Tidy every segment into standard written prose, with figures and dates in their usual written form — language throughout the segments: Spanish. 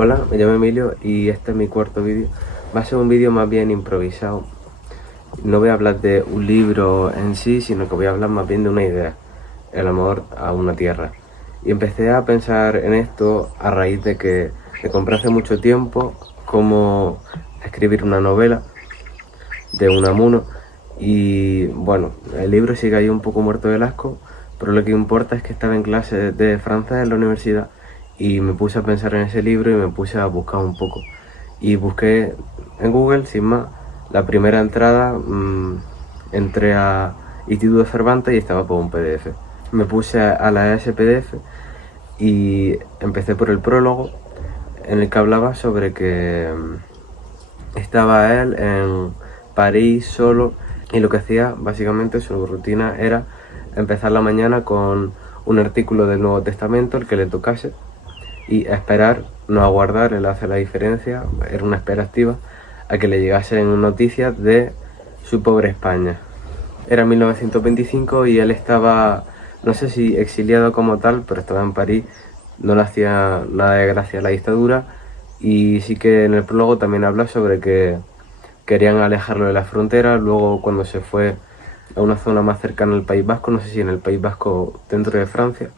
Hola, me llamo Emilio y este es mi cuarto vídeo. Va a ser un vídeo más bien improvisado. No voy a hablar de un libro en sí, sino que voy a hablar más bien de una idea: el amor a una tierra. Y empecé a pensar en esto a raíz de que me compré hace mucho tiempo cómo escribir una novela de Unamuno. Y bueno, el libro sigue ahí un poco muerto del asco, pero lo que importa es que estaba en clase de francés en la universidad y me puse a pensar en ese libro y me puse a buscar un poco. Y busqué en Google, sin más, la primera entrada, entré a Instituto Cervantes y estaba por un PDF. Me puse a la ese PDF y empecé por el prólogo, en el que hablaba sobre que estaba él en París solo y lo que hacía básicamente su rutina era empezar la mañana con un artículo del Nuevo Testamento, el que le tocase, y esperar, no aguardar, él hace la diferencia, era una espera activa, a que le llegasen noticias de su pobre España. Era 1925 y él estaba, no sé si exiliado como tal, pero estaba en París, no le hacía nada de gracia la dictadura, y sí que en el prólogo también habla sobre que querían alejarlo de la frontera. Luego, cuando se fue a una zona más cercana al País Vasco, no sé si en el País Vasco dentro de Francia,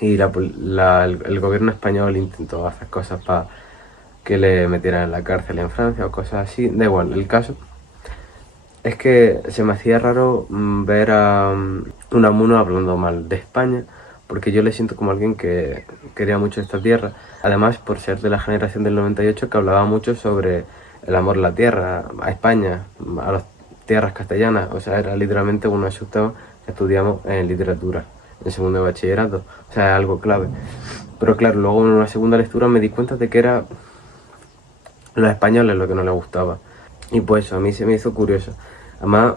y el gobierno español intentó hacer cosas para que le metieran en la cárcel en Francia o cosas así, da igual. El caso es que se me hacía raro ver a Unamuno hablando mal de España, porque yo le siento como alguien que quería mucho esta tierra. Además, por ser de la generación del 98, que hablaba mucho sobre el amor a la tierra, a España, a las tierras castellanas. O sea, era literalmente uno de esos temas que estudiamos en literatura, en segundo de bachillerato. O sea, es algo clave. Pero claro, luego en una segunda lectura me di cuenta de que era los españoles lo que no les gustaba. Y pues a mí se me hizo curioso. Además,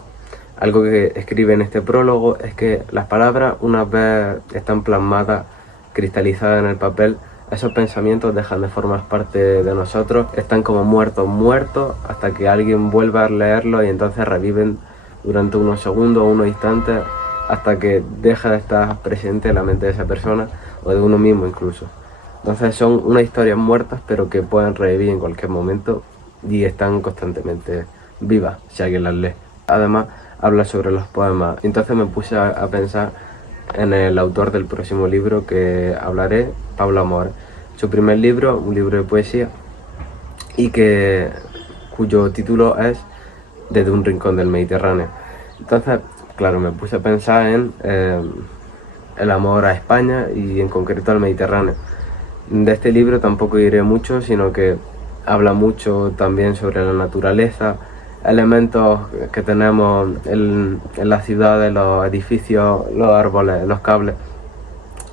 algo que escribe en este prólogo es que las palabras, una vez están plasmadas, cristalizadas en el papel, esos pensamientos dejan de formar parte de nosotros, están como muertos, hasta que alguien vuelva a leerlos y entonces reviven durante unos segundos, unos instantes, hasta que deja de estar presente en la mente de esa persona o de uno mismo incluso. Entonces son unas historias muertas, pero que pueden revivir en cualquier momento y están constantemente vivas si alguien las lee. Además, habla sobre los poemas. Entonces me puse a pensar en el autor del próximo libro que hablaré, Pablo Amor. Su primer libro, un libro de poesía, y cuyo título es Desde un rincón del Mediterráneo. Entonces, claro, me puse a pensar en el amor a España y en concreto al Mediterráneo. De este libro tampoco diré mucho, sino que habla mucho también sobre la naturaleza, elementos que tenemos en las ciudades, los edificios, los árboles, los cables.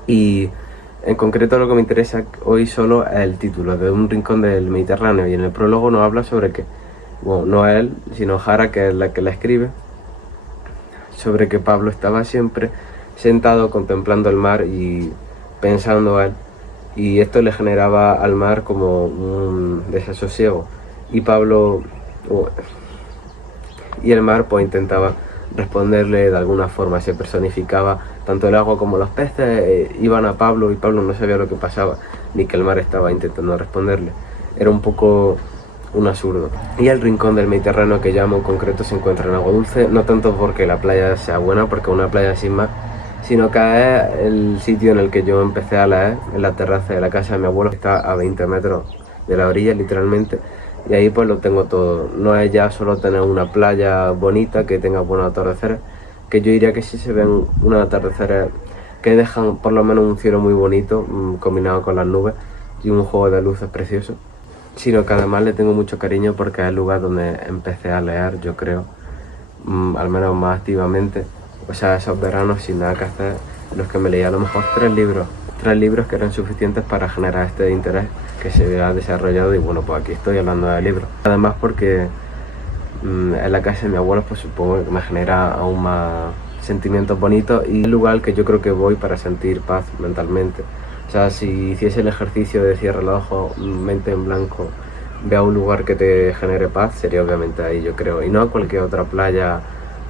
Y en concreto lo que me interesa hoy solo es el título, de un rincón del Mediterráneo, y en el prólogo nos habla sobre que, bueno, no él, sino Jara, que es la que la escribe, sobre que Pablo estaba siempre sentado contemplando el mar y pensando a él, y esto le generaba al mar como un desasosiego, y Pablo y el mar pues intentaba responderle de alguna forma. Se personificaba tanto el agua como los peces, iban a Pablo y Pablo no sabía lo que pasaba, ni que el mar estaba intentando responderle. Era un poco un absurdo. Y el rincón del Mediterráneo que llamo en concreto se encuentra en Agua Dulce, no tanto porque la playa sea buena, porque una playa sin más, sino que es el sitio en el que yo empecé a leer, en la terraza de la casa de mi abuelo, que está a 20 metros de la orilla literalmente, y ahí pues lo tengo todo. No es ya solo tener una playa bonita que tenga buenos atardeceres, que yo diría que sí se ven unos atardeceres que dejan por lo menos un cielo muy bonito, combinado con las nubes, y un juego de luces precioso, sino que además le tengo mucho cariño porque es el lugar donde empecé a leer, yo creo, al menos más activamente. O sea, esos veranos sin nada que hacer, en los que me leía a lo mejor tres libros que eran suficientes para generar este interés que se ha desarrollado. Y bueno, pues aquí estoy hablando de libros. Además porque en la casa de mi abuelo, pues supongo que me genera aún más sentimientos bonitos, y es el lugar que yo creo que voy para sentir paz mentalmente. O sea, si hiciese el ejercicio de cierra los ojos, mente en blanco, ve a un lugar que te genere paz, sería obviamente ahí, yo creo, y no a cualquier otra playa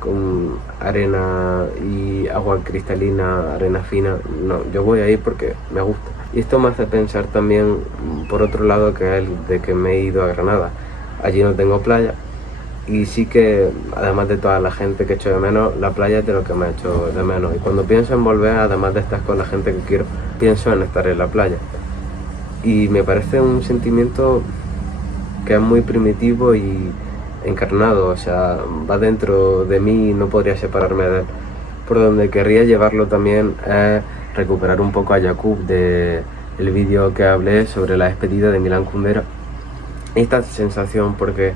con arena y agua cristalina, arena fina. No, yo voy ahí porque me gusta. Y esto me hace pensar también, por otro lado, que es el de que me he ido a Granada. Allí no tengo playa. Y sí que, además de toda la gente que echo de menos, la playa es de lo que me echo de menos. Y cuando pienso en volver, además de estar con la gente que quiero, pienso en estar en la playa. Y me parece un sentimiento que es muy primitivo y encarnado, o sea, va dentro de mí y no podría separarme de él. Por donde querría llevarlo también es recuperar un poco a Jakub de el vídeo que hablé sobre la despedida de Milan Kundera. Esta sensación, porque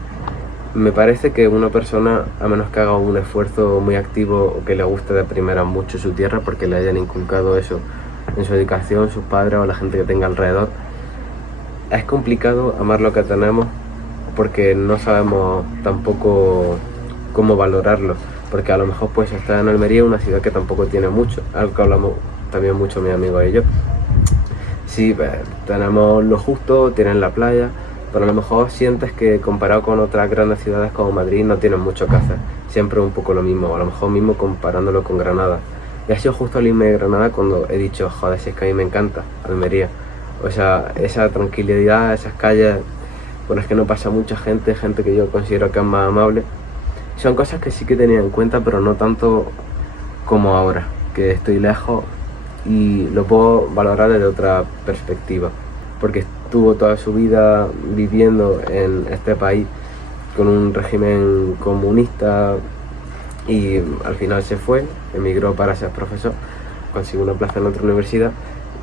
me parece que una persona, a menos que haga un esfuerzo muy activo o que le guste de primera mucho su tierra, porque le hayan inculcado eso en su educación, sus padres o la gente que tenga alrededor, es complicado amar lo que tenemos porque no sabemos tampoco cómo valorarlo, porque a lo mejor pues está en Almería, una ciudad que tampoco tiene mucho, algo que hablamos también mucho mis amigos y yo. Sí, pues, tenemos lo justo, tienen la playa, pero a lo mejor sientes que comparado con otras grandes ciudades como Madrid no tienen mucho que hacer, siempre un poco lo mismo, a lo mejor mismo comparándolo con Granada. Y ha sido justo al irme de Granada cuando he dicho, joder, si es que a mí me encanta Almería. O sea, esa tranquilidad, esas calles por las que no pasa mucha gente, gente que yo considero que es más amable. Son cosas que sí que tenía en cuenta, pero no tanto como ahora, que estoy lejos y lo puedo valorar desde otra perspectiva, porque estuvo toda su vida viviendo en este país con un régimen comunista y al final se fue, emigró para ser profesor, consiguió una plaza en otra universidad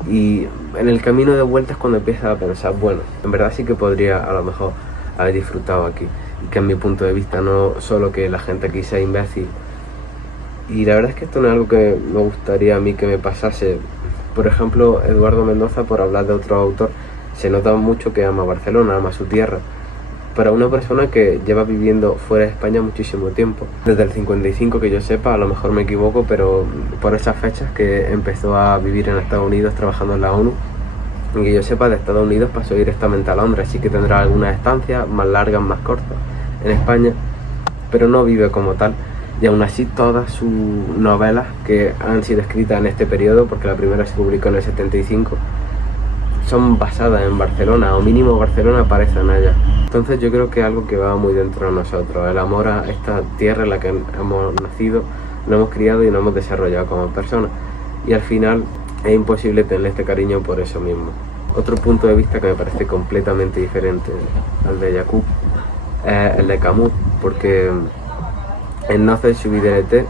y en el camino de vuelta es cuando empieza a pensar, bueno, en verdad sí que podría a lo mejor haber disfrutado aquí y que en mi punto de vista no solo que la gente aquí sea imbécil. Y la verdad es que esto no es algo que me gustaría a mí que me pasase. Por ejemplo, Eduardo Mendoza, por hablar de otro autor, se nota mucho que ama Barcelona, ama su tierra. Para una persona que lleva viviendo fuera de España muchísimo tiempo, desde el 55 que yo sepa, a lo mejor me equivoco, pero por esas fechas que empezó a vivir en Estados Unidos trabajando en la ONU, y que yo sepa de Estados Unidos pasó directamente a Londres, así que tendrá algunas estancias más largas, más cortas en España, pero no vive como tal. Y aún así todas sus novelas que han sido escritas en este periodo, porque la primera se publicó en el 75, son basadas en Barcelona, o mínimo Barcelona aparece en ellas. Entonces yo creo que es algo que va muy dentro de nosotros, el amor a esta tierra en la que hemos nacido, nos hemos criado y nos hemos desarrollado como personas. Y al final es imposible tener este cariño por eso mismo. Otro punto de vista que me parece completamente diferente al de Jakub es el de Camus, porque en Noces Subidérete,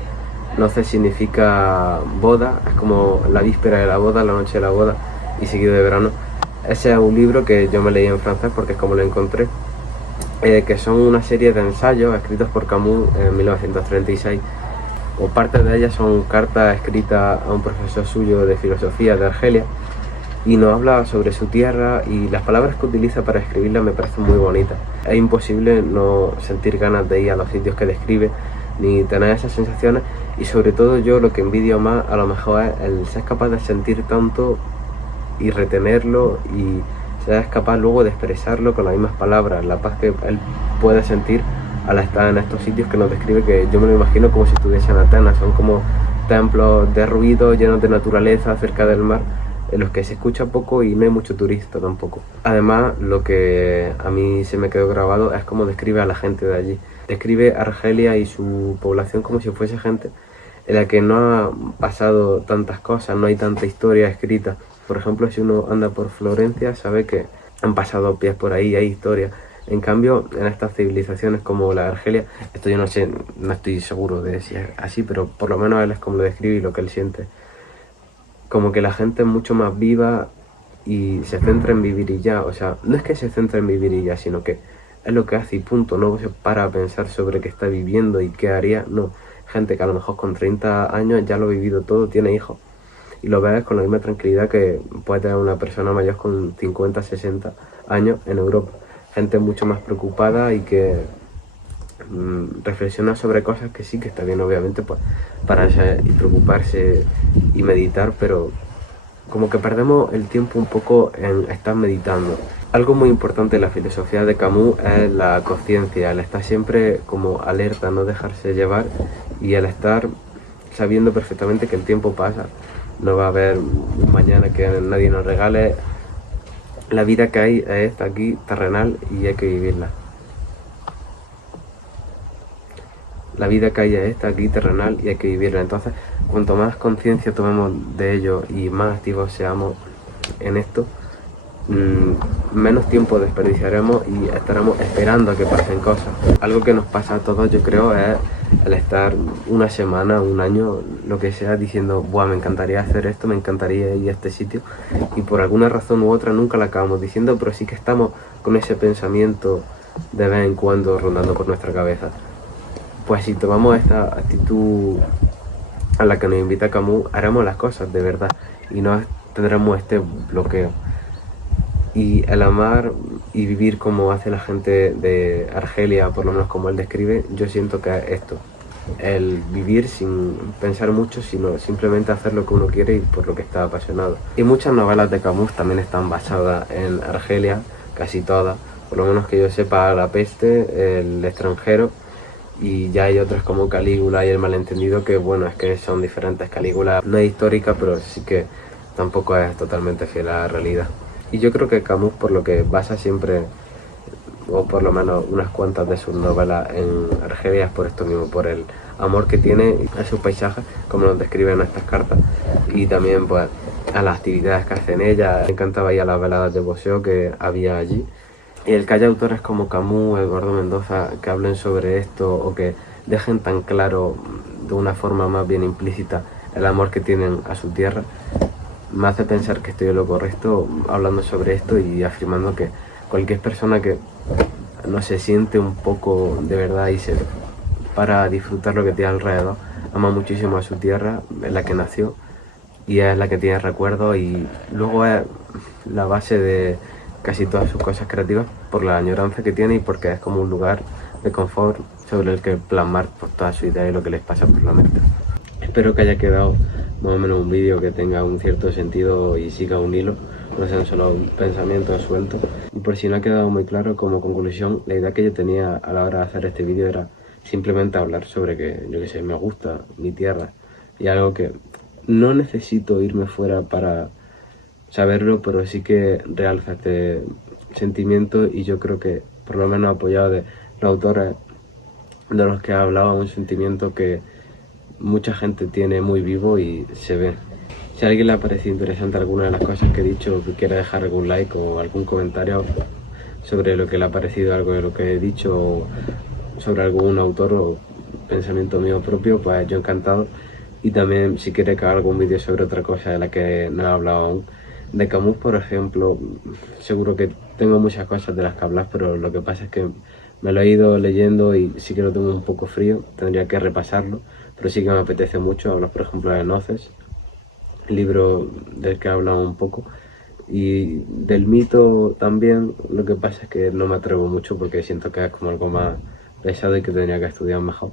Noces significa boda, es como la víspera de la boda, la noche de la boda y seguido de verano. Ese es un libro que yo me leí en francés porque es como lo encontré, que son una serie de ensayos escritos por Camus en 1936, o parte de ellas son cartas escritas a un profesor suyo de filosofía de Argelia, y nos habla sobre su tierra y las palabras que utiliza para escribirla me parecen muy bonitas. Es imposible no sentir ganas de ir a los sitios que describe, ni tener esas sensaciones, y sobre todo yo lo que envidio más a lo mejor es el ser capaz de sentir tanto y retenerlo y ser capaz luego de expresarlo con las mismas palabras, la paz que él puede sentir al estar en estos sitios que nos describe, que yo me lo imagino como si estuviese en Atenas, son como templos de ruido llenos de naturaleza cerca del mar, en los que se escucha poco y no hay mucho turista tampoco. Además, lo que a mí se me quedó grabado es cómo describe a la gente de allí. Describe Argelia y su población como si fuese gente en la que no ha pasado tantas cosas, no hay tanta historia escrita. Por ejemplo, si uno anda por Florencia, sabe que han pasado pies por ahí, hay historia. En cambio, en estas civilizaciones como la de Argelia, esto yo no sé, no estoy seguro de si es así, pero por lo menos él es como lo describe y lo que él siente. Como que la gente es mucho más viva y se centra en vivir y ya. O sea, no es que se centre en vivir y ya, sino que es lo que hace y punto. No se para a pensar sobre qué está viviendo y qué haría. No, gente que a lo mejor con 30 años ya lo ha vivido todo, tiene hijos. Y lo ves con la misma tranquilidad que puede tener una persona mayor con 50, 60 años en Europa. Gente mucho más preocupada y que reflexiona sobre cosas que sí que está bien, obviamente, pues pararse y preocuparse y meditar, pero como que perdemos el tiempo un poco en estar meditando. Algo muy importante en la filosofía de Camus es la conciencia, el estar siempre como alerta, no dejarse llevar y el estar sabiendo perfectamente que el tiempo pasa. No va a haber un mañana que nadie nos regale. La vida que hay es esta aquí, terrenal, y hay que vivirla. La vida que hay es esta aquí, terrenal, y hay que vivirla. Entonces, cuanto más conciencia tomemos de ello y más activos seamos en esto, menos tiempo desperdiciaremos y estaremos esperando a que pasen cosas. Algo que nos pasa a todos, yo creo, es el estar una semana, un año, lo que sea, diciendo, buah, me encantaría hacer esto, me encantaría ir a este sitio, y por alguna razón u otra nunca la acabamos diciendo, pero sí que estamos con ese pensamiento de vez en cuando rondando por nuestra cabeza. Pues si tomamos esta actitud a la que nos invita Camus, haremos las cosas de verdad y no tendremos este bloqueo. Y el amar y vivir como hace la gente de Argelia, por lo menos como él describe, yo siento que es esto, el vivir sin pensar mucho, sino simplemente hacer lo que uno quiere y por lo que está apasionado. Y muchas novelas de Camus también están basadas en Argelia, casi todas, por lo menos que yo sepa, La peste, El extranjero, y ya hay otras como Calígula y El malentendido, que bueno, es que son diferentes. Calígula no es histórica, pero sí que tampoco es totalmente fiel a la realidad. Y yo creo que Camus, por lo que basa siempre, o por lo menos unas cuantas de sus novelas en Argelia, es por esto mismo, por el amor que tiene a sus paisajes, como nos describen estas cartas, y también pues a las actividades que hacen ella. Me encantaba ir a las veladas de boxeo que había allí. Y el que haya autores como Camus, Eduardo Mendoza, que hablen sobre esto o que dejen tan claro de una forma más bien implícita el amor que tienen a su tierra, me hace pensar que estoy en lo correcto hablando sobre esto y afirmando que cualquier persona que no se siente un poco de verdad y se para disfrutar lo que tiene alrededor, ama muchísimo a su tierra, en la que nació, y es la que tiene recuerdos, y luego es la base de casi todas sus cosas creativas por la añoranza que tiene y porque es como un lugar de confort sobre el que plasmar pues, todas sus ideas y lo que les pasa por la mente. Espero que haya quedado más o menos un vídeo que tenga un cierto sentido y siga un hilo, no sean solo pensamientos sueltos. Y por si no ha quedado muy claro, como conclusión, la idea que yo tenía a la hora de hacer este vídeo era simplemente hablar sobre que, yo que sé, me gusta mi tierra y algo que no necesito irme fuera para saberlo, pero sí que realza este sentimiento, y yo creo que, por lo menos apoyado de los autores de los que he hablado, un sentimiento que mucha gente tiene muy vivo y se ve. Si a alguien le ha parecido interesante alguna de las cosas que he dicho, o que quiera dejar algún like o algún comentario sobre lo que le ha parecido algo de lo que he dicho, o sobre algún autor o pensamiento mío propio, pues yo encantado. Y también si quiere que haga algún vídeo sobre otra cosa de la que no he hablado aún. De Camus, por ejemplo, seguro que tengo muchas cosas de las que hablar, pero lo que pasa es que me lo he ido leyendo y sí que lo tengo un poco frío, tendría que repasarlo, pero sí que me apetece mucho. Hablar, por ejemplo, de Noces, libro del que he hablado un poco, y del mito también. Lo que pasa es que no me atrevo mucho porque siento que es como algo más pesado y que tendría que estudiar mejor.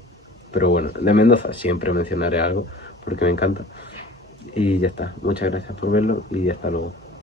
Pero bueno, de Mendoza siempre mencionaré algo porque me encanta. Y ya está, muchas gracias por verlo y hasta luego.